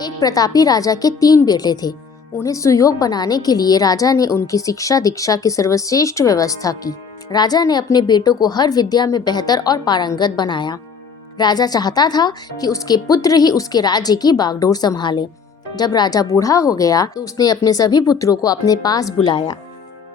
एक प्रतापी राजा के 3 बेटे थे। उन्हें सुयोग बनाने के लिए राजा ने उनकी शिक्षा दीक्षा की सर्वश्रेष्ठ व्यवस्था की। राजा ने अपने बेटों को हर विद्या में बेहतर और पारंगत बनाया। राजा चाहता था कि उसके पुत्र ही उसके राज्य की बागडोर संभाले। जब राजा बूढ़ा हो गया तो उसने अपने सभी पुत्रों को अपने पास बुलाया।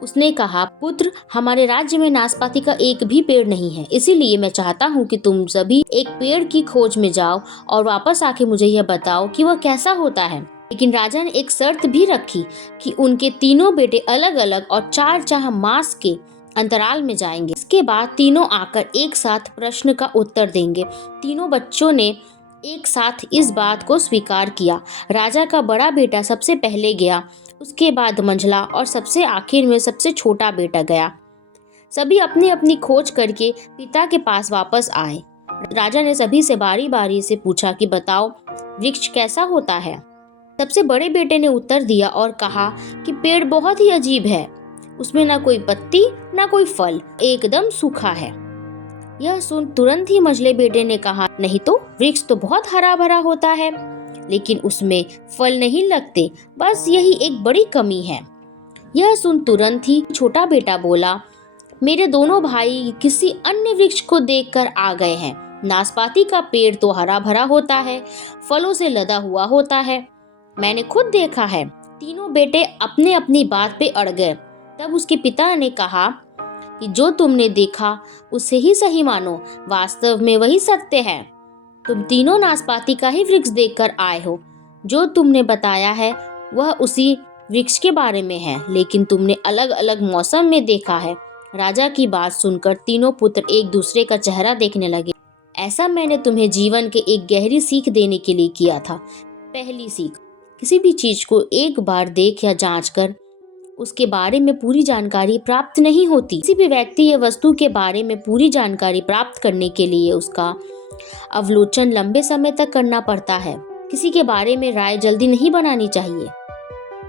उसने कहा, पुत्र, हमारे राज्य में नाशपाती का एक भी पेड़ नहीं है, इसीलिए मैं चाहता हूँ कि तुम सभी एक पेड़ की खोज में जाओ और वापस आके मुझे यह बताओ कि वह कैसा होता है। लेकिन राजा ने एक शर्त भी रखी कि उनके तीनों बेटे अलग अलग और 4 मास के अंतराल में जाएंगे। इसके बाद तीनों आकर एक साथ प्रश्न का उत्तर देंगे। तीनों बच्चों ने एक साथ इस बात को स्वीकार किया। राजा का बड़ा बेटा सबसे पहले गया, उसके बाद मंझला और सबसे आखिर में सबसे छोटा बेटा गया। सभी अपनी अपनी खोज करके पिता के पास वापस आए। राजा ने सभी से बारी बारी से पूछा कि बताओ, वृक्ष कैसा होता है। सबसे बड़े बेटे ने उत्तर दिया और कहा कि पेड़ बहुत ही अजीब है, उसमें ना कोई पत्ती ना कोई फल, एकदम सूखा है। यह सुन तुरंत ही मझले बेटे ने कहा, नहीं तो वृक्ष तो बहुत हरा भरा होता है, लेकिन उसमें फल नहीं लगते, बस यही एक बड़ी कमी है। यह सुन तुरंत ही छोटा बेटा बोला, मेरे दोनों भाई किसी अन्य वृक्ष को देखकर आ गए हैं। नाशपाती का पेड़ तो हरा भरा होता है, फलों से लदा हुआ होता है, मैंने खुद देखा है। तीनों बेटे अपने अपनी बात पे अड़ गए। तब उसके पिता ने कहा कि जो तुमने देखा उसे ही सही मानो, वास्तव में वही सत्य है। तुम तीनों नाशपाती का ही वृक्ष देखकर आए हो। जो तुमने बताया है वह उसी वृक्ष के बारे में है, लेकिन तुमने अलग अलग मौसम में देखा है। राजा की बात सुनकर तीनों पुत्र एक दूसरे का चेहरा देखने लगे। ऐसा मैंने तुम्हें जीवन के एक गहरी सीख देने के लिए किया था। पहली सीख, किसी भी चीज को एक बार देख या जांच कर उसके बारे में पूरी जानकारी प्राप्त नहीं होती। किसी भी व्यक्ति या वस्तु के बारे में पूरी जानकारी प्राप्त करने के लिए उसका अवलोकन लंबे समय तक करना पड़ता है। किसी के बारे में राय जल्दी नहीं बनानी चाहिए।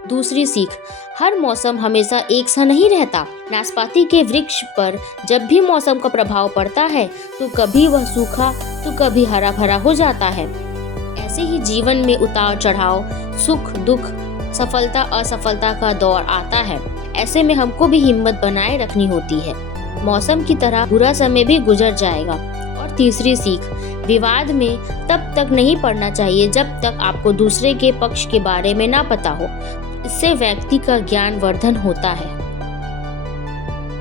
दूसरी सीख, हर मौसम हमेशा एक सा नहीं रहता। नाशपाती के वृक्ष पर जब भी मौसम का प्रभाव पड़ता है तो कभी वह सूखा तो कभी हरा भरा हो जाता है। ऐसे ही जीवन में उतार चढ़ाव, सुख दुख, सफलता असफलता का दौर आता है। ऐसे में हमको भी हिम्मत बनाए रखनी होती है। मौसम की तरह बुरा समय भी गुजर जाएगा। और तीसरी सीख, विवाद में तब तक नहीं पड़ना चाहिए जब तक आपको दूसरे के पक्ष के बारे में ना पता हो। इससे व्यक्ति का ज्ञान वर्धन होता है।